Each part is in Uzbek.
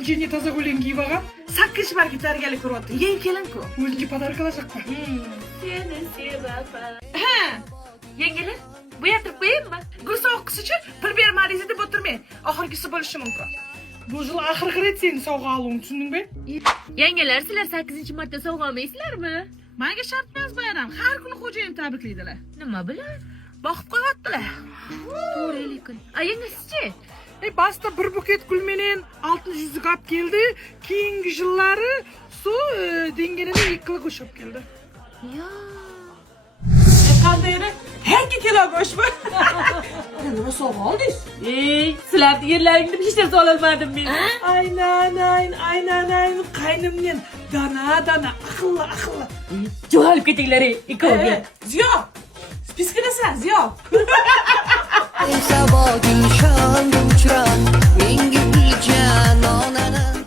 Pinchini toza ko'ylagini kiyib olgan. 8 marka tayyorgarlik ko'ryapti. Yeng kelin-ku. O'ziga podarka qilacaqman. Seni sevaman. Ha, Yengelar, bu yerda qo'yaymi? Gulsoq qiz uchun pul bermadingiz deb o'tirmang. Oxirgisi bo'lishi mumkin. Bu yil oxirgi ret seni sovg'a oldim, tushundingmi? Yengelar, sizlar 8-marta sovg'a olmaysizlarmi? Menga shart emas bayram. Har kuni xo'jayin tabriklaydilar. Nima bilan? Boqib qo'yaptilar. To'g'ri lekin. Ayangizchi? Basta bir buket gul menen altın yüzük olib keldi. Keyingi yillari su dengenini yiqilib qo'shib keldi. Yo. Qanday edi? 2 kilo go'shtmi? Nima sovg'a oldingiz? Sizlarni yerlaringni hech narsa ololmadim men. Aynan qaynimdan dana aqlli. Jo'alib ketinglar, ikkovga. Ziyo. Spiskadasan, Ziyo. Sabah gülşen uçran Mingi bilcan onanın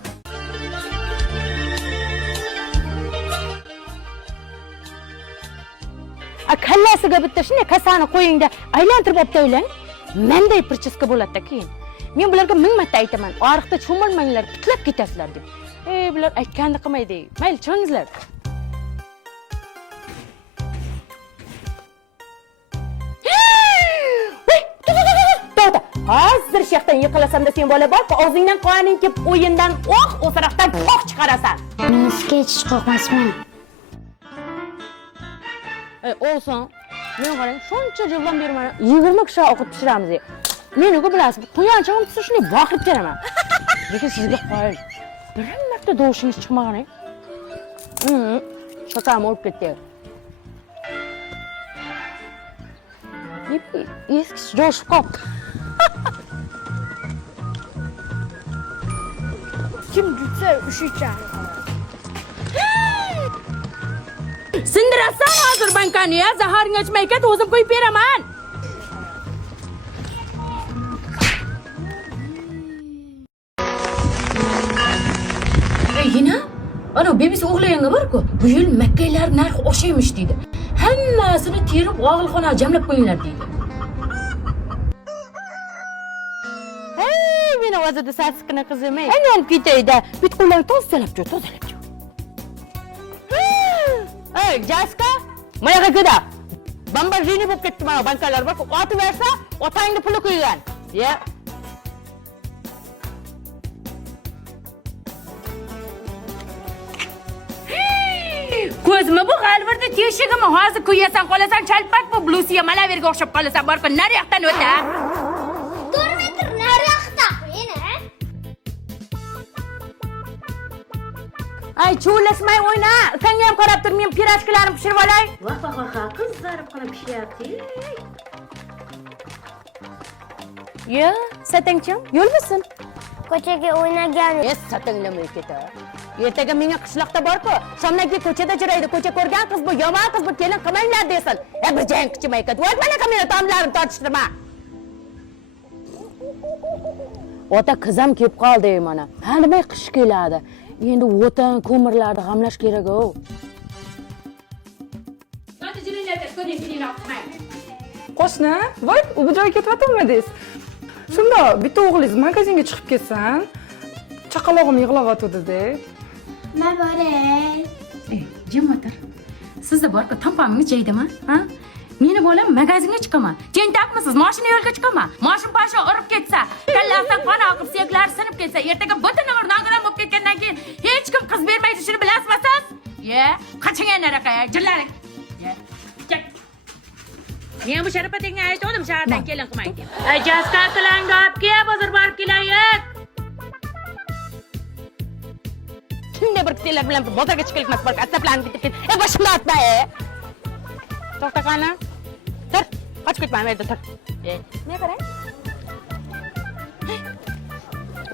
Kallasiga bitta shunday kasani qo'yingda aylantirib olib qo'ying. Menday pricheska bo'ladi keyin. Men bularga ming marta aytaman, oriqda cho'milmanglar, titlab ketasizlar deb. Bular aytganini qilmaydi. Mayli, chiqingizlar. Hozir shayxdan yiqilasamda sen bola borku, og'zingdan qoning kelib o'yindan o'q tarafdan poq chiqarasan. Men sketch qo'ymasman. Olsun. Men qarang, shuncha yildan beri mana 20 kishi o'qib pishiramiz. Meni-ku bilasiz, quyoncham tutsa shunday boqib beraman. Lekin sizga qo'yil. Bir marta dovushingiz chiqmagan-ku. Shakam olib ketdi. Eski jo'shib qoldi. Kim jutsa ushaychan. Sindirasan hozir bankani, zaharing ochmay ket, o'zim qo'yib beraman. Yine, ana bebisi o'g'layanga bor-ku, bu yil makkaylar narxi oshaymish deydi. Hammasini terib og'ilxonaga jamlab qo'yinglar deydi. Meni o'zida sassiqqina qiz emas. Aylanib ketayda, bit qo'llarni tozalab tur. Ey, Jaska, mana qayda? Bambajini bo'lib ketdi mana bankalar bor, otib bersa, otangni puli qo'ygan. Ye. Ko'zimni bu g'alvirda teshigimi? Hozir kuyasan, qolasan, chalpak bu blusiya malaverga o'xshab qolasan, borku naryoqdan o'ta. 4 metr nariyoqda. Ay, cho'lashmay o'yna. Senga ham qarab tur, men pirashkalarimni pishirib olay. Vaha, qizarib qolib pishyapti. Yo, satangchim, yo'l bo'lsin. Ko'chaga o'ynagan. Satinglamay keta. Ertaga menga qishloqda bor-ku, shomnaki ko'chada jiraydi. Ko'cha ko'rgan qiz bu, yomon qiz bu, kelin qilmanglar desin. Bir jang qichimay ket. Voy, mana meni tomlarimni tortishtirma. Ota qizam kelib qoldi mana. Ha, nima qish keladi? Endi o'tin, ko'mirlarni g'amlash kerak-ku. Qo'shni, voy, u joyga ketyaptimiz? Shunda bitta o'g'lingiz magazinga chiqib ketsan, chaqalog'im yig'layotdi-da. Nima boray? Jim o'tir. Sizda bor-ku, tampamni cheydimi? Ha? Meni bolam magazinga chiqaman. Tentakmisiz? Mashina yo'lga chiqaman. Mashin pasha urib ketsa, kallasidan qon oqib, suyaklari sinib ketsa, ertaga butun umr nog'ram bo'lib ketgandan keyin hech kim qiz bermaydi, shuni bilasizmi? Ye, qachonga naraqa, jillaring. Ye. Chek. Men bu Sharapatingga aytdim, shahardan kelin qilmang deb. Jaska qilangni olib kel, bozor borib kelaylik. Kimga bir kitlar bilan bozorga chiqib ketmas, bor, asablanib ketib. Boshimni otma. To'xta qani. Tur, qochib ketma, yerda tur. Ne qarang?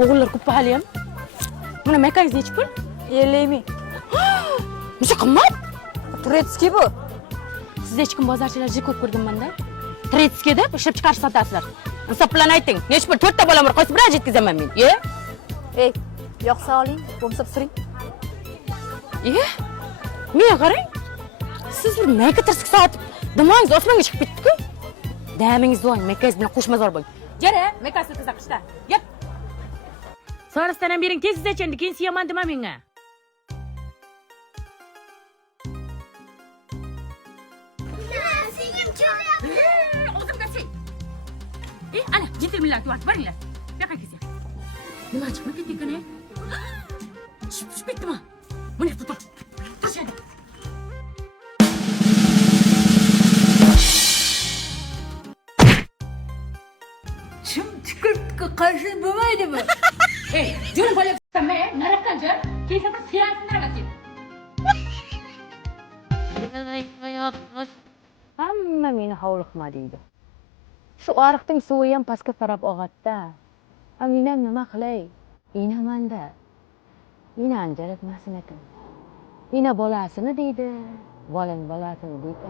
O'g'illar ko'p haliyam. Mana makangiz nechi pul? 50 ming. Necha qimmat? Turetskiy bu. Siz hech kim bozorchilarni ko'p ko'rganman-da. Turetskiy deb ishlab chiqarish sotasizlar. Hisoblan ayting. Nechi pul? 4 ta bolam bor, qaysi birini yetkazaman men? Ey, yoqsa oling, bo'lmasa pisiring. Menga qarang. Siz bir mayka tirsak sotib, dimongiz osmonga chiqib ketdi-ku. Damingiz o'ng, makangiz bilan qo'shmazor bo'ling. Jara, makasini tuzaqishda. Yep. Sonrasidan ham bering tez achindi, keyin siyaman dema menga. O'zimga sen. Ana, jentelmenlar kelyapti, boringlar. Bu yoqqa kelsa. Nima chiqib ketdi ekan? Tushib ketdimi? Buni tutur. Tashadi. Kim tikirtga qarshi bo'lmaydimi? Ey, jo'ni bo'lyapsan, men nariqdan jo'r. Keyin sen siyasatni nariqdan. Hamma meni hovliqma deydi. Shu ariqning suvi ham pastga qarab og'atda. Men nima qilay? Inamanda. Meni anjaratmasin ekan. Ina bolasini deydi, bolang bolasini deydi.